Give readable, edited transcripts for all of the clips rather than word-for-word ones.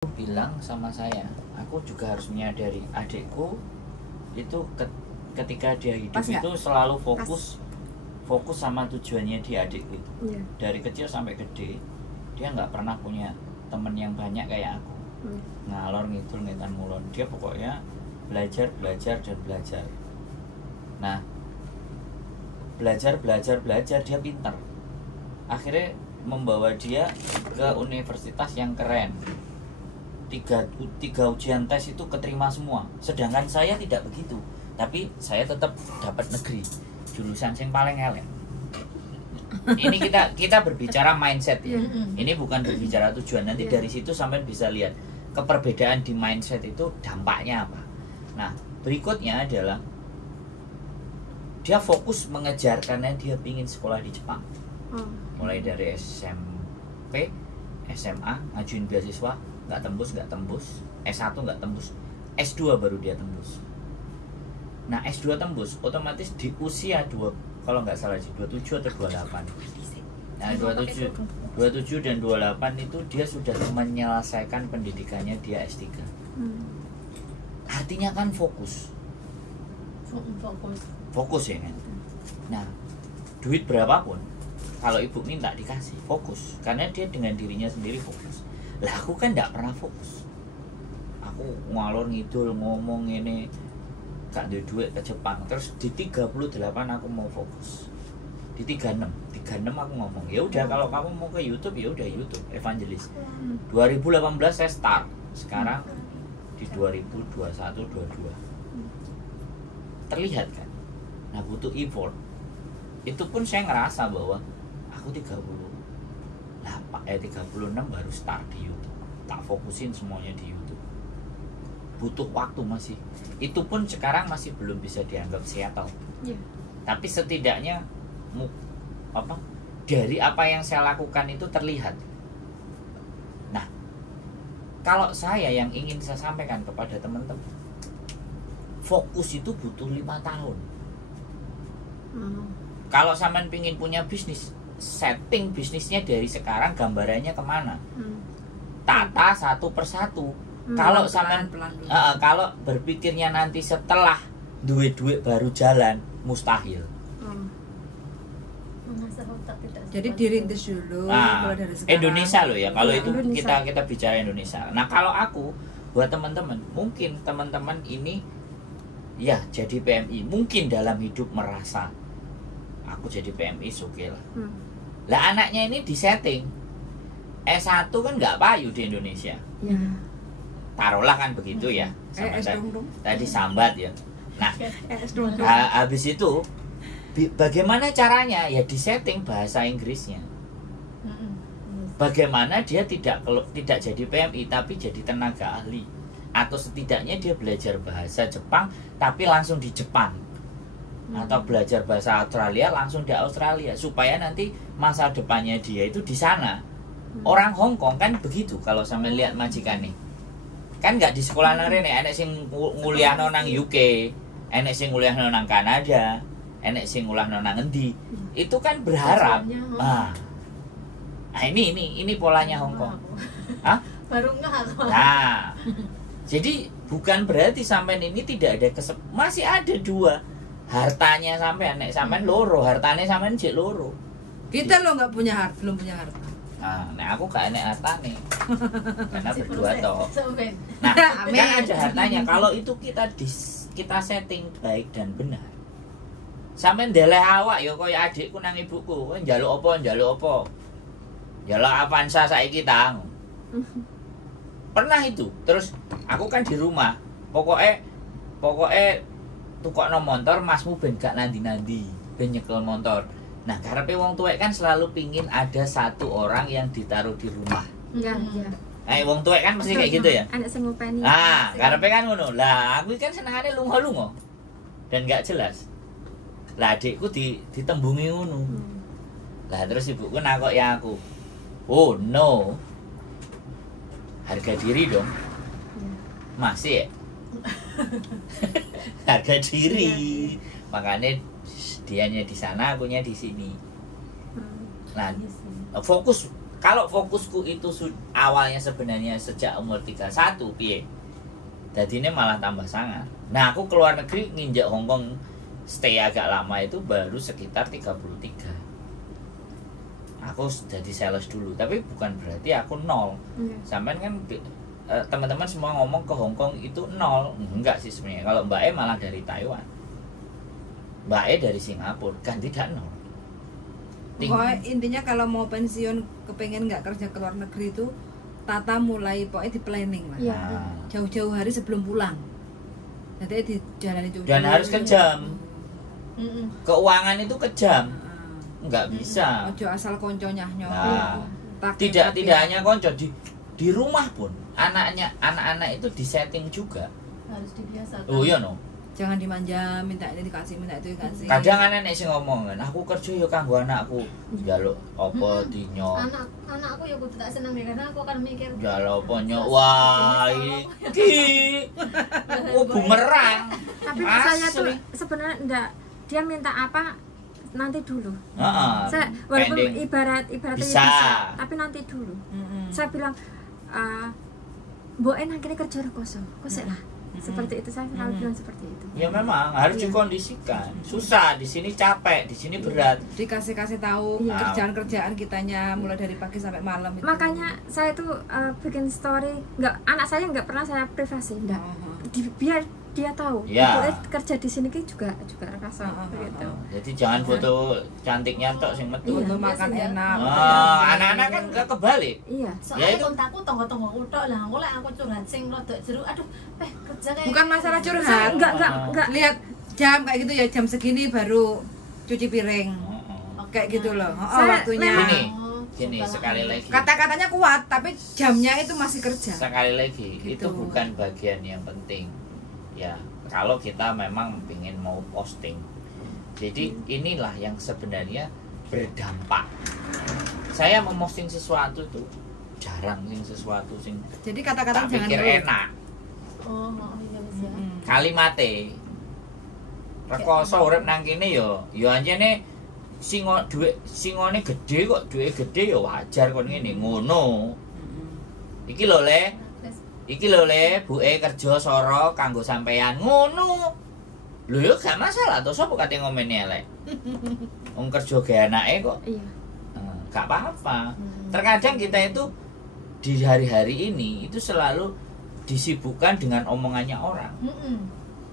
bilang sama saya, aku juga harus menyadari adikku itu ketika dia hidup itu selalu fokus sama tujuannya dia, adikku itu dari kecil sampai gede dia nggak pernah punya temen yang banyak kayak aku, ngalor ngidul ngetan ngulon, dia pokoknya belajar dan belajar. Nah, belajar dia pintar, akhirnya membawa dia ke universitas yang keren. Tiga ujian tes itu keterima semua, sedangkan saya tidak begitu, tapi saya tetap dapat negeri, jurusan yang paling elek. Ini kita berbicara mindset ya, ini bukan berbicara tujuan. Nanti dari situ sampai bisa lihat keperbedaan di mindset itu dampaknya apa. Nah, berikutnya adalah dia fokus mengejar karena dia ingin sekolah di Jepang. Mulai dari SMP, SMA ngajuin beasiswa, nggak tembus, S1 nggak tembus, S2 baru dia tembus. Nah, S2 tembus otomatis di usia kalau nggak salah 27 atau 28. Nah, 27 dan 28 itu dia sudah menyelesaikan pendidikannya, dia S3. Artinya kan fokus ya kan. Nah, duit berapapun kalau ibu minta dikasih, fokus, karena dia dengan dirinya sendiri fokus. Lah aku kan tidak pernah fokus, aku ngalor ngidul ngomong ini gak ada duit ke Jepang. Terus di 38 aku mau fokus, di 36 aku ngomong ya udah kalau kamu mau ke YouTube ya udah YouTube evangelis. 2018 saya start, sekarang di 2021-22 terlihat kan. Nah, butuh effort. Itu pun saya ngerasa bahwa aku 36 baru start di YouTube, tak fokusin semuanya di YouTube, butuh waktu masih. Itu pun sekarang masih belum bisa dianggap Seattle, tapi setidaknya dari apa yang saya lakukan itu terlihat. Nah, kalau saya yang ingin saya sampaikan kepada teman-teman, fokus itu butuh 5 tahun. Kalau sampean pingin punya bisnis, setting bisnisnya dari sekarang, gambarannya kemana, tata satu persatu. Kalau sampean kalau berpikirnya nanti setelah duit baru jalan, mustahil. Jadi dirintis dulu. Nah, dari Indonesia loh ya, kalau itu kita bicara Indonesia. Nah, kalau aku buat teman-teman, mungkin teman-teman ini ya jadi PMI, mungkin dalam hidup merasa aku jadi PMI oke lah. Lah anaknya ini disetting S1 kan nggak payu di Indonesia. Taruhlah kan begitu ya. Tadi sambat ya. Nah, habis itu bagaimana caranya? Ya disetting bahasa Inggrisnya. Bagaimana dia tidak jadi PMI tapi jadi tenaga ahli, atau setidaknya dia belajar bahasa Jepang tapi langsung di Jepang, atau belajar bahasa Australia langsung di Australia, supaya nanti masa depannya dia itu di sana. Orang Hong Kong kan begitu, kalau sampai lihat majikan nih kan nggak di sekolah nari nih, enek sing nguliah nang UK, enek sing nguliah nang Kanada, enek sing nguliah nang endi. Itu kan berharap. Nah, ini polanya Hong Kong. Baru nggak. Nah, jadi bukan berarti sampean ini tidak ada masih ada dua. Hartanya sampean, nek sampean loro, hartanya sampean jek loro. Kita lo nggak punya harta, belum punya harta. Nah, aku gak enek hartane. Karena berdua toh. Nah, Amin. kan ada hartanya. Kalau itu kita setting baik dan benar. Sampean ndeleh awak ya koyo adikku nang ibuku, kowe njaluk apa? Njaluk Avanza saiki tang. Pernah itu. Terus aku kan di rumah, pokoknya tukokno motor masmu ben gak nandi-nandi, ben nyekel motor. Nah, karepe wong tuwek kan selalu pingin ada satu orang yang ditaruh di rumah. Iya. Wong tuwek kan mesti kayak gitu ya. Anak sing ngopeni. Nah, karepe kan ngono. Lah, aku kan senengane lunga-lunga. Dan gak jelas. Lah, adikku ditembungi ngono. Lah, terus ibuku nakoki aku. Oh, no. Harga diri dong. Masih ya? Harga diri. Makanya dianya di sana, akunya di sini. Nah, fokus Kalau fokusku itu awalnya sebenarnya sejak umur 31 piye. Dadine malah tambah sangat. Nah, aku keluar negeri nginjak Hongkong stay agak lama itu baru sekitar 33. Aku jadi sales dulu, tapi bukan berarti aku nol. Sampai kan teman-teman semua ngomong ke Hongkong itu nol. Enggak sih sebenarnya. Kalau Mbak E malah dari Taiwan. Mbak E dari Singapura, kan tidak nol. Pokoknya intinya kalau mau pensiun kepengen nggak kerja ke luar negeri itu tata mulai pokoknya di planning lah. Iya. Jauh-jauh hari sebelum pulang. Nanti dijalani jauh-jauh. Dan harus kejam. Keuangan itu kejam. Nggak bisa. Ojo asal konco nyah-nyoh. Nah, tidak hanya konco di rumah pun anak-anak itu disetting juga. Harus dibiasakan. Oh iya no. Jangan dimanja, minta ini dikasih, minta itu dikasih. Kadang anak sing ngomong kan, aku kerja yo kanggo anakku. Njaluk apa dinyo. Anakku ya kudu tak seneng karena aku akan mikir Njaluk apa nyo. Wah, iki. Oh bumerang. Tapi saya tuh sebenarnya enggak, dia minta apa nanti dulu. Saya walaupun ibaratnya bisa, tapi nanti dulu. Saya bilang Mbok akhirnya kerja kosong. Kosek lah. Seperti itu saya selalu bilang seperti itu. Ya memang harus dikondisikan. Susah, di sini capek, di sini berat. Dikasih tahu kerjaan-kerjaan kitanya mulai dari pagi sampai malam itu. Makanya saya tuh bikin story, anak saya nggak pernah saya privasi, enggak. Biar dia tahu. Ya. Kerja di sini juga rasa gitu. Jadi jangan foto cantiknya tok sing metu. Untuk makan enak. Anak-anak kan gak kebalik. Iya. Soalnya kontakku tonggo-tonggo tok lah, engko lek aku curhat sing rodok jero, aduh, kerja kayak bukan masalah curhat. Enggak. Lihat jam kayak gitu ya, jam segini baru cuci piring. Kayak gitu loh. Waktunya. Gini sekali lagi. Kata-katanya kuat, tapi jamnya itu masih kerja. Sekali lagi, Gitu. itu bukan bagian yang penting. Ya, kalau kita memang ingin mau posting. Jadi inilah yang sebenarnya berdampak. Saya memposting sesuatu tuh jarang sing sesuatu sing. Jadi kata-kata tak jangan pikir enak. iya bisa. Kalimate. Rekoso urip nang kene ya anjene singone gede kok, duwe gede ya wajar kon ngene ngono. Iki lho Le, buke kerja soro kanggo sampean ngono. Lho yo gak masalah to, sapa kate ngomeni elek. Wong kerja ge anake kok. Iya. Gak apa-apa. Terkadang kita itu di hari-hari ini itu selalu disibukkan dengan omongannya orang.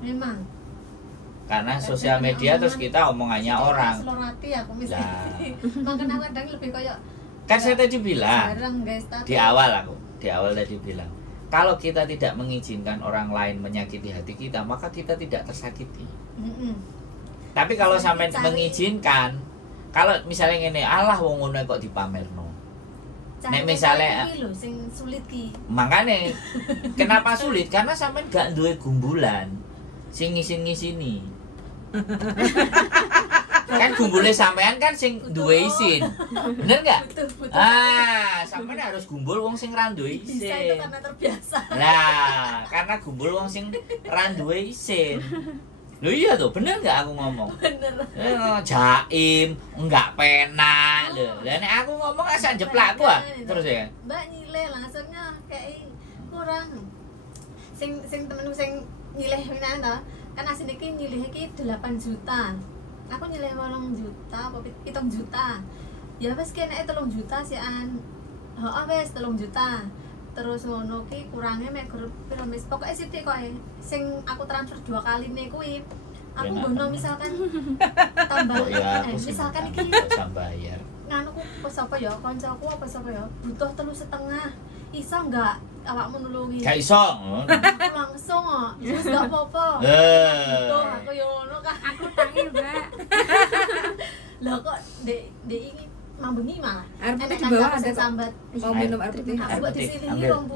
Memang. Karena sosial media terus kita omongannya orang. Selorati aku misalnya. Makanya aku kadang lebih kayak Kan saya tadi bilang jarang guys, di awal tadi bilang, kalau kita tidak mengizinkan orang lain menyakiti hati kita, maka kita tidak tersakiti. Tapi kalau sampai mengizinkan, kalau misalnya ini Allah wong ngono kok dipamerno. Nek misalnya iki lho sing sulit ki. Makanya kenapa sulit? Karena sampean gak duwe gumbulan sing ngisin-ngisini. Kan gumbule sampean kan sing duwe isin. Bener enggak? Betul. Sampean harus gumbul wong sing ra duwe Bisa itu isin. karena terbiasa. Nah, karena gumbul wong sing ra duwe isin. Lho iya tuh, bener enggak aku ngomong? Bener. Jaim, enggak penak. Lho, lah nek aku ngomong asal jeplak gua. Terus ya. Mbak nyileh langsungnya kayak kurang. Sing temenku sing nyileh menan to. Kan asine iki nyileh iki 8 juta. Aku nyileh 8 juta apa 7 juta. Ya wis keneke 3 juta sian. Heeh wis 3 juta. Terus ngono ki kurangnya mek grup piro wis pokoke sithik kok sing aku transfer 2 kali nih kuwi. Aku ngono misalkan tambah misalkan iki bisa bayar. Nganu ku apa sapa ya kancaku apa sapa ya butuh 3,5. Iso enggak awakmu nulungi? Gak iso. Langsung kok. Wis enggak apa-apa. Tuh aku yo ngono kan. Aku tangi, Mbak. Lah kok dek iki mambengi malah. Air putih di bawah ada sambat. Mau minum air putih. Aku buat di sini Ambil. 20.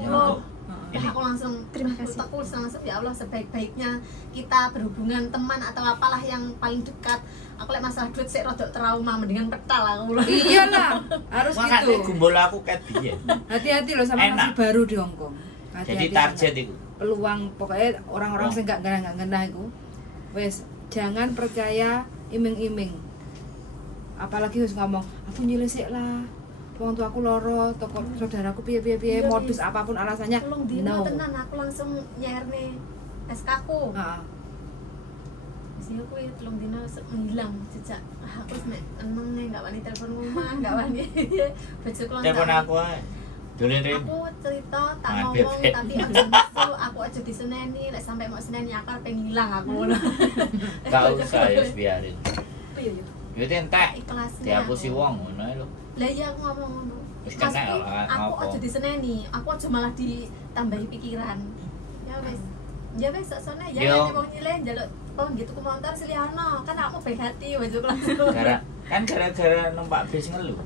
Ini. Aku langsung Terima kasih. Aku langsung ya Allah sebaik-baiknya kita berhubungan teman atau apalah yang paling dekat. Aku lek masalah duit sik rada trauma mendingan petal aku. Iyalah, harus Makanya gitu. gumbul aku ket biyen. Hati-hati loh sama Enak. nasi baru di Hongkong. Jadi target itu. Peluang pokoknya orang-orang sing gak genah iku. Wes, jangan percaya iming-iming. Apalagi harus ngomong, aku nyilih sik lah. wong tuaku loro, toko saudaraku piye-piye, modus apapun alasannya. Tolong dino tenan aku langsung nyerne SK ku. Heeh. Sih aku ya tolong dino menghilang jejak. Aku nek eneng nek gak wani telepon rumah, gak wani. Bojoku langsung telepon aku ae. Aku cerita tak ngomong tapi aja nesu, aku aja diseneni, lek sampai mau seneni akar pengen hilang aku. Gak usah ya biarin. Iya iya. Yo entek. Dihapusi wong ngono lho. Lah iya aku ngomong ngono. Wis kan aku aja diseneni, aku aja malah ditambahi pikiran. Ya wis. Ya wis sone ya nek wong nyileh njaluk gitu ku motor Siliono, kan aku baik hati wajib langsung. Gara-gara numpak bis ngeluh.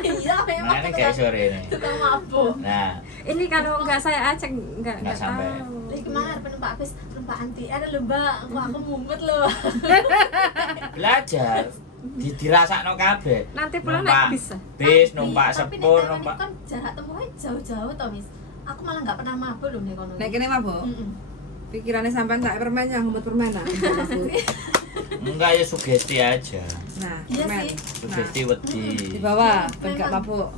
Iya, memang. Nah, ini kayak sore ini. Tukang mabuk. Nah, ini kalau enggak saya acak enggak sampai. Lagi kemana penumpak bis, numpak anti ada lembah, aku mumet loh. Belajar dirasakno kabeh. Nanti pulang naik bis. Bis numpak sepur, numpak. Kan jarak tempuhnya jauh-jauh toh, Mis. Aku malah enggak pernah mabuk loh nek kono. Nek kene mabuk? Pikirannya sampean tak permen yang ngumpet permen lah. Enggak ya sugesti aja. Nah, iya permen. sih. Sugesti wedi. Di bawah, ben gak mabuk.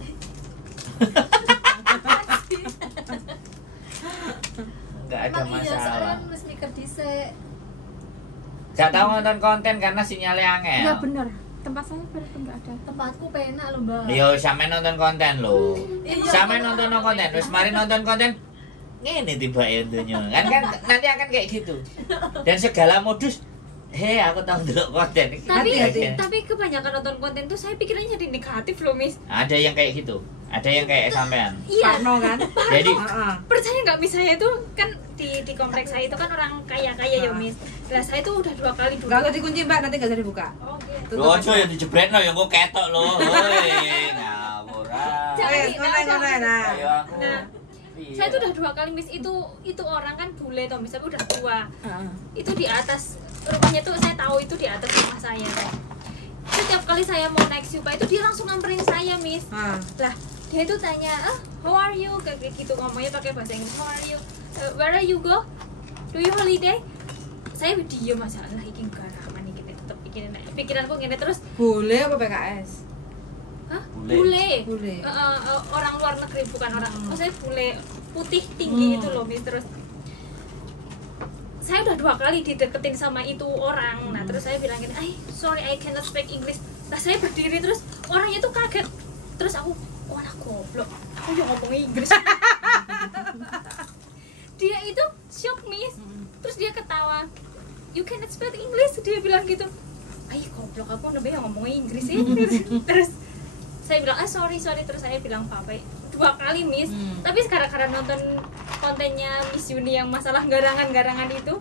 Enggak ada masalah. Iya, soalnya mesti mikir dhisik. Gak tahu nonton konten karena sinyalnya angel. Iya bener. Tempat saya berarti enggak ada. Tempatku penak loh, Mbak. Yo sampe nonton konten lho. Sampe nonton konten, wis mari nonton konten. Ngene tiba entunya. Kan nanti akan kayak gitu. Dan segala modus aku tahu ndelok konten. Tapi kebanyakan nonton konten tuh saya pikirannya jadi negatif loh, Miss. Ada yang kayak gitu. Ada yang kayak sampean. Iya. Parno kan? Jadi percaya nggak Miss, saya itu kan di kompleks saya itu kan orang kaya ya Miss. Lah saya tuh udah 2 kali dulu. Kalau dikunci Mbak nanti gak bisa dibuka. Oke. Lho aja ya dijebretno ya engko ketok lho. Hei, ngawur ae. Ngono nah. Ayo aku. Nah, saya tuh udah 2 kali Miss, itu orang kan bule toh Miss, tapi udah tua. Itu di atas rumahnya tuh saya tahu itu di atas rumah saya. Setiap kali saya mau naik Supa itu dia langsung nyamperin saya Miss. Lah dia itu tanya, how are you? Kayak gitu ngomongnya pakai bahasa Inggris. How are you? Where are you go? Do you holiday? Saya diem aja lah, iki garaman iki tetep pikiranku ngene terus. Bule apa PKS? Hah? Bule. Bule. Orang luar negeri bukan orang. Saya bule putih tinggi itu loh Miss. Terus saya udah 2 kali dideketin sama itu orang. Nah terus saya bilang gini, sorry I cannot speak English. Nah saya berdiri terus orangnya tuh kaget. Terus aku, anak goblok, aku juga ngomong Inggris. Dia itu shock Miss. Terus dia ketawa, you cannot speak English. Dia bilang gitu, goblok aku udah ngomong Inggris sih. Terus saya bilang, sorry. Terus saya bilang apa 2 kali Miss. Tapi gara-gara nonton kontennya Miss Yuni yang masalah garangan itu,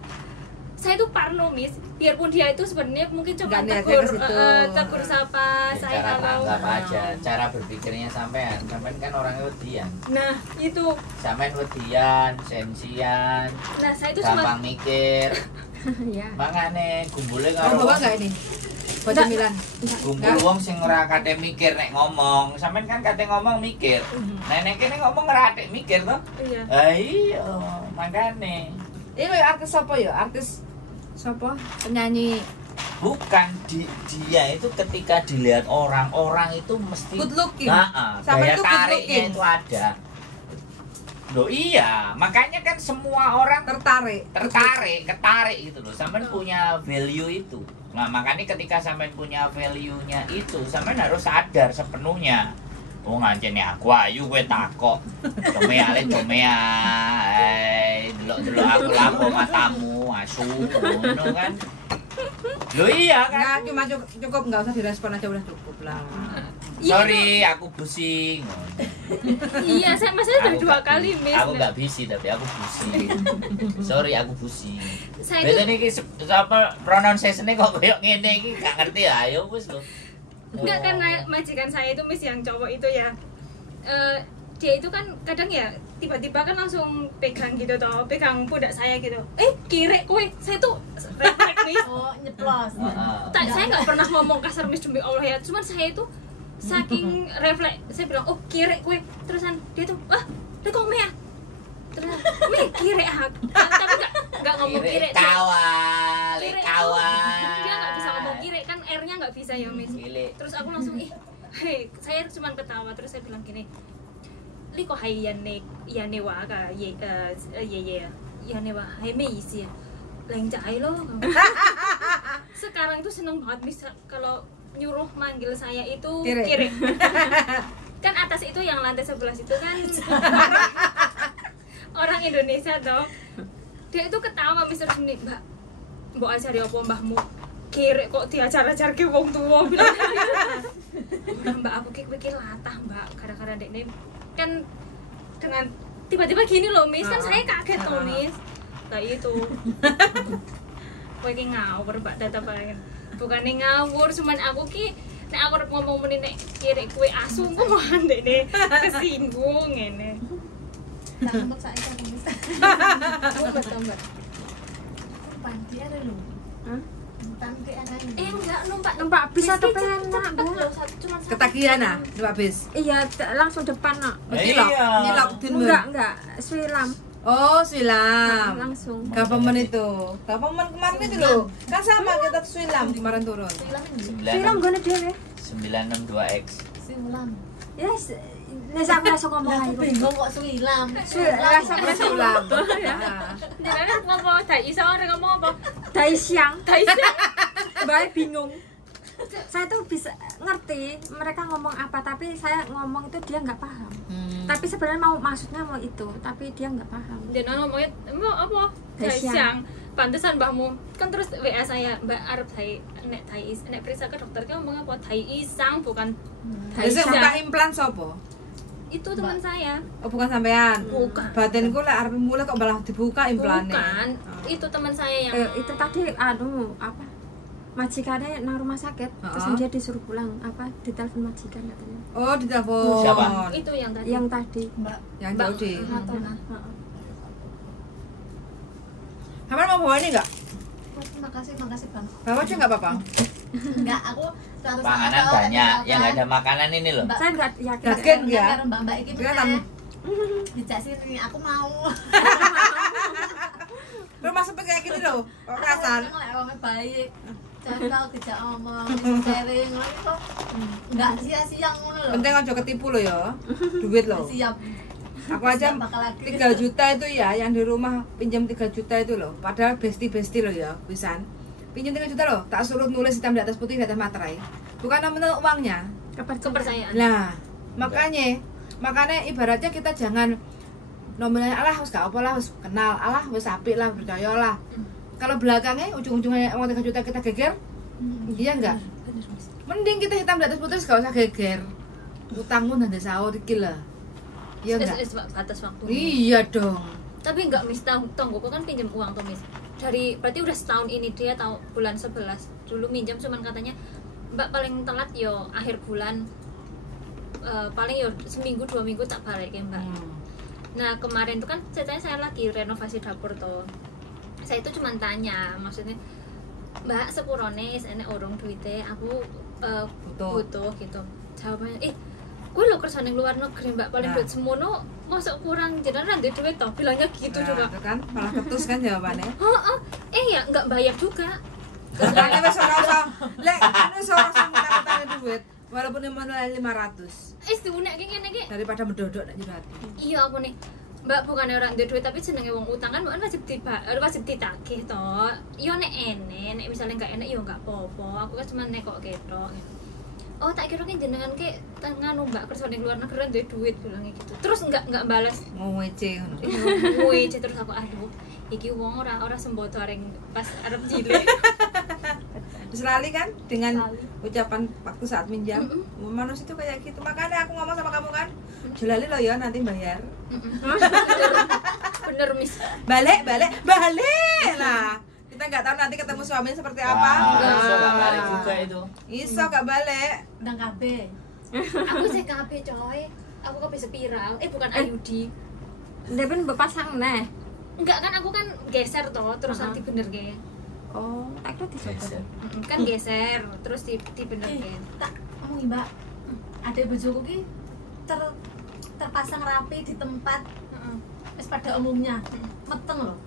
saya tuh parno Miss. Biarpun dia itu sebenarnya mungkin cuma tegur sapa saya kalau aja. Cara berpikirnya sampean kan orangnya wedian. Nah itu sampean wedian, sensian. Nah saya itu gampang mikir. Ya. Makane gumbule karo bawa enggak ini? Buat cemilan. Gumbul wong sing ora kate mikir nek ngomong. Sampean kan kate ngomong mikir. Nek kene ngomong ora atik mikir to? Iya. Iya, makane. Ini artis apa ya? Artis siapa? Penyanyi. Bukan dia itu ketika dilihat orang itu mesti good looking. Sampai itu tariknya itu ada. Loh iya, makanya kan semua orang ketarik gitu loh. Sampean punya value itu. Nah, makanya ketika sampean punya value-nya itu, sampean harus sadar sepenuhnya. Oh ngancene aku ayu kowe takok. Comeale comea. Delok-delok aku lapo matamu, asu ngono kan. Loh iya kan. Cuma cukup enggak usah direspon aja udah cukup lah. Sorry, aku pusing. Iya, saya udah 2 kali Miss. Aku enggak busy tapi aku pusing. Sorry, aku pusing. Saya ini apa pronunciation-nya kok koyo ngene iki gak ngerti ya. Ayo wis lho. Enggak, karena majikan saya itu Miss yang cowok itu ya. Dia itu kan kadang ya tiba-tiba kan langsung pegang gitu toh, pegang pundak saya gitu. Kirek kowe. Saya tuh refleks Miss. Oh, nyeplos. Saya nggak pernah ngomong kasar Miss demi Allah ya. Cuman saya itu saking refleks, saya bilang, "Oh, kirek kowe." Terusan dia tuh, "Dekong mea." Terus, "Me kirek hak." Tapi enggak ngomong kirek. Kawal. Dia nggak bisa ngomong kirek kan R-nya nggak bisa ya Miss. Terus aku langsung hei, saya cuma ketawa terus saya bilang gini, li kok hai yane wa ka ye wa hai me isi ya lengcai loh. Sekarang tuh seneng banget bisa kalau nyuruh manggil saya itu kiri. Kan atas itu yang lantai 11 itu kan orang Indonesia dong. Dia itu ketawa Mister Seni, mbak ajari apa mbahmu kiri kok diajar-ajar ke wong tua. Mbak aku pikir latah mbak, kadang-kadang dek ini kan dengan tiba-tiba gini loh Miss, kan saya kaget tuh Miss kayak itu. Kowe ki ngawur mbak data paling bukannya ngawur, cuman aku ki nek aku ngomong meni nek kiri kowe asu kok malah dek kesinggung ngene. Tak untuk saya kan Miss. Betul mbak. Panti ada lu. Panti ada. Enggak numpak bis atau penak cuma Ketagihan numpak bis. Iya, langsung depan nak. Nyilok Enggak, Swilam. Oh, Swilam. Langsung. Government itu. Government kemarin itu loh. Kan sama kita Swilam kemarin turun. Swilam gone dhewe. 962X. Swilam. Yes. Nek sampe rasa ngomong ae. Bingung kok Swilam. Rasa Swilam. Jangan ngomong dai iso ngomong apa? Dai siang. Bae bingung. Saya tuh bisa ngerti mereka ngomong apa, tapi saya ngomong itu dia nggak paham. Tapi sebenarnya maksudnya mau itu, tapi dia nggak paham. Dia ngomongnya mau apa? Dai siang. Pantesan mbahmu kan terus WA saya, Mbak Arab nek periksa ke dokter kan ngomong apa? Dai isang bukan dai siang. Buka implan sopo? Itu teman saya. Oh, bukan sampean. Bukan. Batinku lek arep mulai kok malah dibuka implannya. Bukan. Itu teman saya yang itu tadi apa? Majikannya nang rumah sakit, terus dia disuruh pulang, ditelepon majikan katanya. Oh, ditelepon. Siapa? Itu yang tadi. Mbak. Yang Daudi. Heeh. Mau bawa ini enggak? Makasih banget. Bawa aja enggak apa-apa. Enggak, aku satu Makanan banyak, yang nggak ada makanan ini loh. Saya enggak yakin. Yakin ya? Mbak iki meneh. Dijak sini aku mau. Rumah sepi kayak gini loh. Kok rasan? Orangnya baik. Jangan dijak omong, sharing itu enggak sia-sia ngono lho. Penting aja ketipu loh ya. Duit loh. Siap. Aku aja 3 juta itu ya, yang di rumah pinjam 3 juta itu loh. Padahal besti-besti loh ya, pisan. Pinjam 3 juta loh, tak suruh nulis hitam di atas putih di atas materai. Bukan nominal uangnya, kepercayaan. Nah, makanya ibaratnya kita jangan nominalnya alah wis gak apa lah, wis kenal, alah wis apik lah, percayalah. Kalau belakangnya ujung-ujungnya uang 3 juta kita geger, iya enggak? Mending kita hitam di atas putih gak usah geger. Utangmu nanti sahur iki lah. Iya enggak? Batas waktu. Iya dong. Tapi enggak Miss, tonggoku kan pinjam uang tuh Miss. Berarti udah setahun ini dia tahu bulan 11. Dulu minjam cuman katanya Mbak paling telat yo akhir bulan. Paling yo seminggu 2 minggu tak balik ya Mbak. Nah kemarin tuh kan ceritanya saya lagi renovasi dapur tuh. Saya itu cuma tanya, maksudnya Mbak sepurone enek urung duite, aku butuh gitu. Jawabannya gue lo kerja di luar negeri Mbak, paling duit semono masuk kurang jenengan nanti duit toh, bilangnya gitu juga. Itu kan malah ketus kan jawabannya. Ya nggak bayar juga. Karena wis ora lek wis ora menang duit walaupun manual 500. Diunek ngene iki Daripada mendodok nek jurati. Iya aku nih. Mbak bukan orang duit tapi jenenge wong utang kan mbak wajib ditagih toh. Yo nek nek misalnya nggak enek yo nggak apa-apa. Aku kan cuma nekok ketok. Oh tak kira jenengan ke nganu Mbak kerja di luar negeri duit bilangnya gitu. Terus nggak balas. Ngece ngono. Ngece terus aku aduh iki wong ora sembodo areng pas arep cilik. Terus lali kan dengan ucapan waktu saat minjam. Manusia itu kayak gitu. Makanya aku ngomong sama kamu kan, jelali lo ya nanti bayar. Bener Miss. Balik. Nah, kita nggak tahu nanti ketemu suaminya seperti apa. Iso gak balik juga itu. Iso gak balik. Ndang KB. Aku sih KB coy. Aku KB spiral. Bukan Ayudi. Depen bepasang neh. Enggak kan aku kan geser toh terus nanti bener ge. Oh, tak kira dicoba. Kan geser terus dibener ge. Tak ngomong Mbak. Ada bojoku ki terpasang rapi di tempat wis pada umumnya. Meteng loh.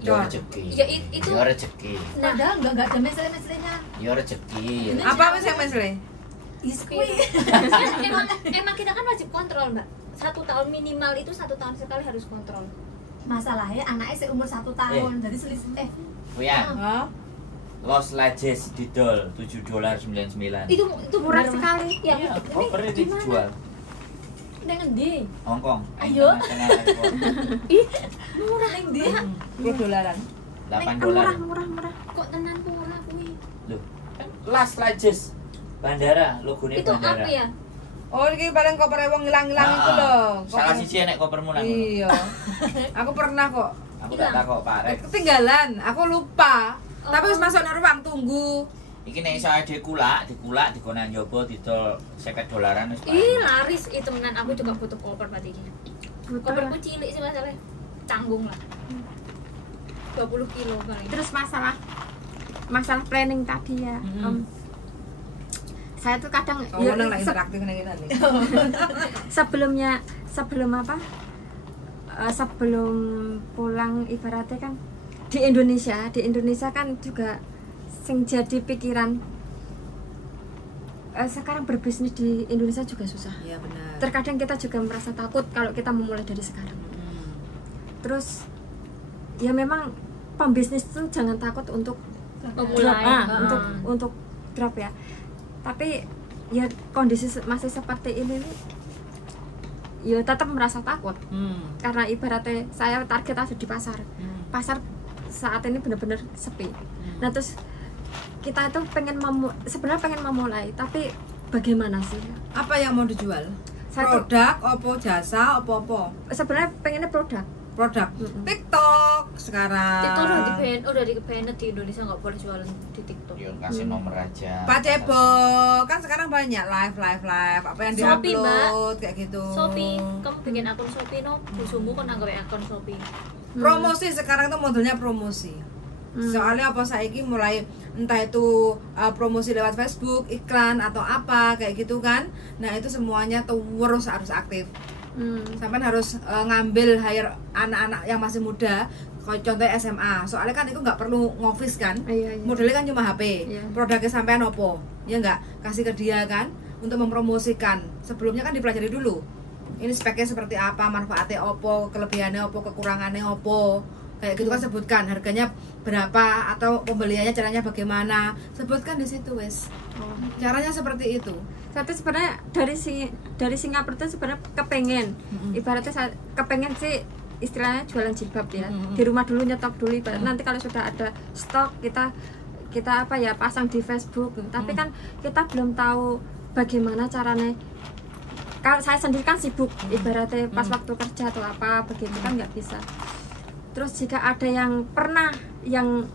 Ya rezeki. Ya itu. Ya rezeki. Nah, enggak ada mesele-meselenya. Ya rezeki. Apa mesele? emang kita kan wajib kontrol, Mbak. 1 tahun minimal itu 1 tahun sekali harus kontrol. Masalahnya anaknya seumur 1 tahun, jadi selisih Los Lajes didol $7.99. Itu murah sekali. Ya, Kopernya dijual. dengan di Hong Kong. Ayo. Ih, murah ning ndi? $10. $8. Murah. Kok tenan murah kuwi? Loh, kan Las Lajes bandara, logonya Itu bandara. apa ya? Oh, ini paling koper wong ngilang-ngilang itu loh. Salah siji nek kopermu nang. Iya. Aku pernah kok. Aku tak takok Pak Rex. Ketinggalan, aku lupa. Tapi wis masuk nang ruang tunggu. Iki nek iso dikulak dikonan njobo didol $50 wis. Ih, laris itu menan aku juga butuh koper berarti ini. Koperku cilik sih masalahnya. Canggung lah. 20 kilo paling. Terus masalah planning tadi ya. Saya tuh kadang Nang lah interaktif nang ngene. sebelum pulang ibaratnya kan di Indonesia kan juga sing jadi pikiran sekarang berbisnis di Indonesia juga susah. Iya benar. Terkadang kita juga merasa takut kalau kita memulai dari sekarang. Terus ya memang pembisnis itu jangan takut untuk memulai. Untuk drop ya. Tapi ya kondisi masih seperti ini nih, ya tetap merasa takut. Karena ibaratnya saya target ada di pasar. Pasar saat ini benar-benar sepi. Nah terus kita itu sebenarnya pengen memulai, tapi bagaimana sih? Apa yang mau dijual? Produk, opo jasa, opo-opo? Sebenarnya pengennya produk. TikTok sekarang. TikTok udah di-ban di Indonesia, nggak boleh jualan di TikTok. Yo kasih nomor aja. Pak Cebo kan sekarang banyak live apa yang diupload kayak gitu. Shopee, kamu bikin akun Shopee no, busumu kan nggawe akun Shopee. Promosi sekarang tuh modelnya promosi. Soalnya apa saiki mulai entah itu promosi lewat Facebook, iklan atau apa kayak gitu kan. Nah, itu semuanya tuh harus aktif. Sampai harus ngambil hire anak-anak yang masih muda, contohnya SMA. Soalnya kan itu nggak perlu ngofis kan. Iya. Modelnya kan cuma HP. Iya. Produknya sampean opo? Ya nggak, kasih ke dia kan untuk mempromosikan. Sebelumnya kan dipelajari dulu. Ini speknya seperti apa, manfaatnya opo, kelebihannya opo, kekurangannya opo. Kayak gitu kan sebutkan harganya berapa atau pembeliannya caranya bagaimana. Sebutkan di situ wes. Caranya seperti itu. Saya tuh sebenarnya dari Singapura tuh sebenarnya kepengen, ibaratnya saya kepengen sih istilahnya jualan jilbab ya. Di rumah dulu nyetok dulu, nanti kalau sudah ada stok kita apa ya pasang di Facebook. Tapi kan kita belum tahu bagaimana caranya. Kalau saya sendiri kan sibuk, ibaratnya pas waktu kerja atau apa begitu kan nggak bisa. Terus jika ada yang pernah yang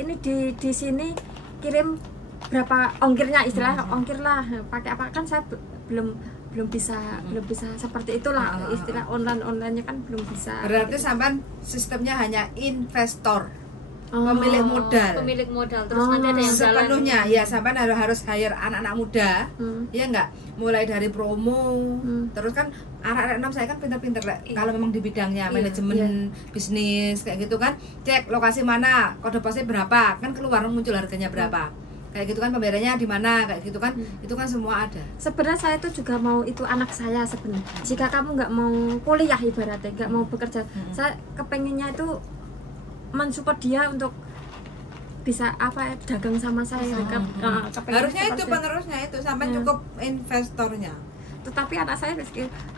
ini di sini kirim berapa ongkirnya, istilahnya ongkir lah pakai apa, kan saya belum bisa seperti itulah, istilah onlinenya kan belum bisa. Berarti sampean sistemnya hanya investor, pemilik modal terus nanti ada yang sepenuhnya jalan. Ya sampean harus hire anak-anak muda, ya enggak, mulai dari promo. Terus kan anak-anak saya kan pinter-pinter kalau memang di bidangnya manajemen bisnis kayak gitu kan, cek lokasi mana, kode posnya berapa, kan keluar muncul harganya berapa. Kayak gitu kan, pembayarannya di mana kayak gitu kan, itu kan semua ada. Sebenarnya saya itu juga mau itu anak saya sebenarnya. Jika kamu nggak mau kuliah ibaratnya, nggak mau bekerja, saya kepengennya itu mensupport dia untuk bisa apa dagang sama saya. Harusnya itu penerusnya itu sampai cukup investornya. Tetapi anak saya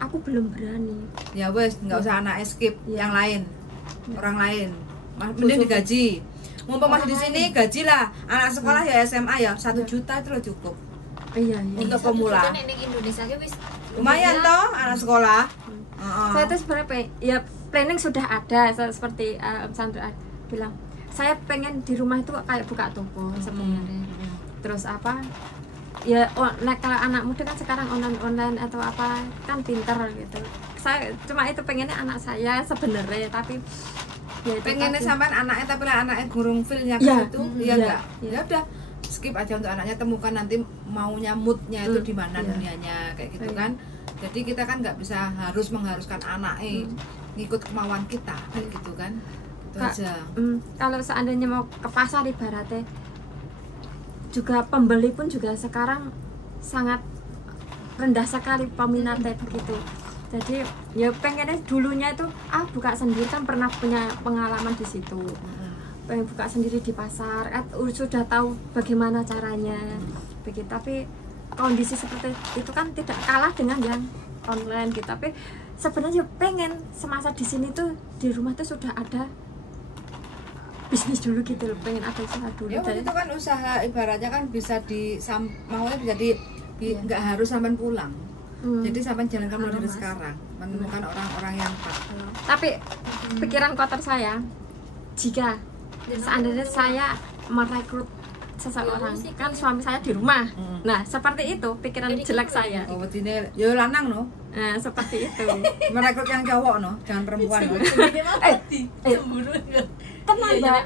aku belum berani. Ya wes, nggak usah anak skip yang lain, orang lain, mending digaji. Mumpung masih di sini gajilah anak sekolah ya SMA ya 1 juta itu loh cukup. Iya. Untuk pemula. Indonesia lumayan toh anak sekolah. Saya tuh sebenarnya ya planning sudah ada seperti Sandra bilang. Saya pengen di rumah itu kayak buka toko sebenarnya. Terus apa? Ya kalau anak muda kan sekarang online atau apa kan pinter gitu. Saya cuma itu pengennya anak saya sebenarnya, tapi ya pengennya sampean anaknya tapi lah anaknya gurung feel-nya ke situ, ya enggak. Ya udah, skip aja untuk anaknya, temukan nanti maunya moodnya itu di mana dunianya kayak gitu kan. Jadi kita kan nggak bisa mengharuskan anaknya ngikut kemauan kita kayak gitu kan. Itu aja. Kalau seandainya mau ke pasar ibaratnya juga pembeli pun juga sekarang sangat rendah sekali peminatnya begitu. Jadi ya pengennya dulunya itu buka sendiri, kan pernah punya pengalaman di situ. Pengen buka sendiri di pasar, sudah tahu bagaimana caranya begitu. Tapi kondisi seperti itu kan tidak kalah dengan yang online gitu. Tapi sebenarnya pengen semasa di sini tuh di rumah tuh sudah ada bisnis dulu gitu loh, pengen ada usaha dulu. Ya itu kan usaha ibaratnya kan bisa maunya bisa nggak harus sampai pulang. Jadi sampai jalankan mulai dari sekarang, menemukan orang-orang yang pas. Tapi pikiran kotor saya, jika seandainya saya merekrut seseorang, kan suami saya di rumah. Nah, seperti itu pikiran jelek saya. Oh, betine yo lanang no. Nah, seperti itu. Merekrut yang cowok no, jangan perempuan. Cemburu. Teman, Mbak.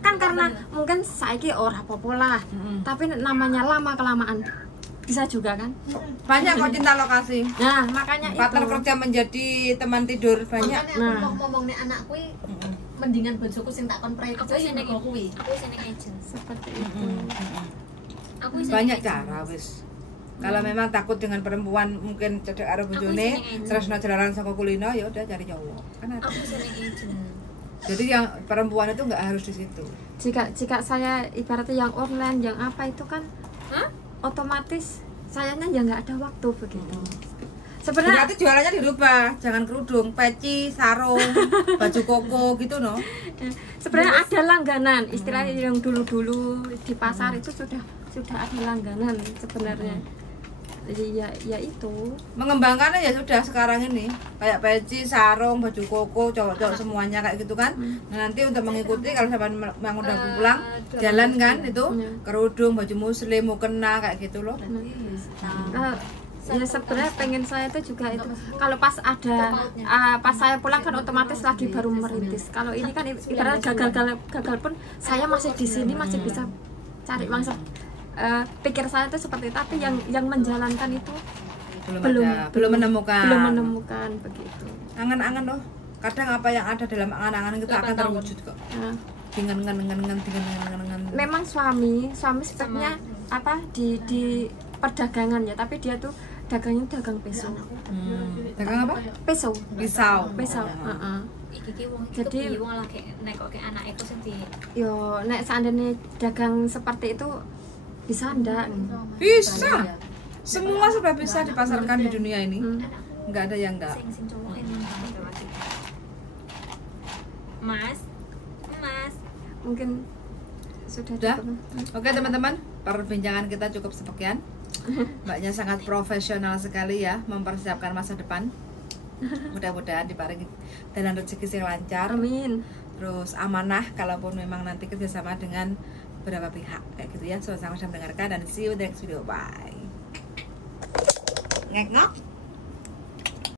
Kan karena mungkin saiki ora apa-apa lah. Tapi namanya lama kelamaan bisa juga kan. Banyak kok cinta lokasi. Nah, makanya partner itu kerja menjadi teman tidur banyak. Makanya aku ngomong nih anak kuwi mendingan bojoku sing tak kon proyek kerja sing nego kuwi. Aku seneng agent. seperti itu. Aku Banyak cara wis. Kalau memang takut dengan perempuan mungkin cedek karo bojone, terus jalanan saka kulino ya udah cari cowok. Kan ada. Aku seneng agent. Jadi yang perempuan itu nggak harus di situ. Jika saya ibaratnya yang online, yang apa itu kan otomatis sayanya ya nggak ada waktu begitu. Sebenarnya berarti jualannya dirubah, jangan kerudung, peci, sarung, baju koko gitu no. Sebenarnya ada langganan, istilahnya yang dulu-dulu di pasar itu sudah ada langganan sebenarnya. Jadi ya itu Mengembangkannya ya sudah sekarang ini kayak peci, sarung, baju koko, cowok-cowok semuanya kayak gitu kan. Nah, nanti untuk mengikuti kalau sampai yang udah pulang jalan kan itu kerudung, baju muslim, mukena kayak gitu loh. Ya sebenarnya pengen saya itu juga itu kalau pas pas saya pulang kan otomatis lagi baru merintis. Kalau ini kan ibaratnya gagal pun saya masih di sini masih bisa cari uang. Pikir saya itu seperti itu, tapi yang menjalankan itu belum menemukan begitu. Angan-angan loh. Kadang apa yang ada dalam angan-angan kita akan terwujud kok. Dengan Memang suami speknya apa di perdagangan ya, tapi dia tuh dagangnya dagang pisau. Dagang apa? Pisau. Jadi wong lagi nekoke anak itu sendiri. Yo nek seandainya dagang seperti itu bisa ndak? Bisa. Semua sudah bisa dipasarkan di dunia ini. Enggak ada yang enggak. Mas Mungkin sudah cukup. Oke teman-teman, perbincangan kita cukup sekian. Mbaknya sangat profesional sekali ya mempersiapkan masa depan. Mudah-mudahan diparingi dalam rezeki yang lancar. Amin. Terus amanah kalaupun memang nanti kerjasama dengan beberapa pihak kayak gitu ya. Sama-sama mendengarkan dan see you next video. Bye. Ngek ngok.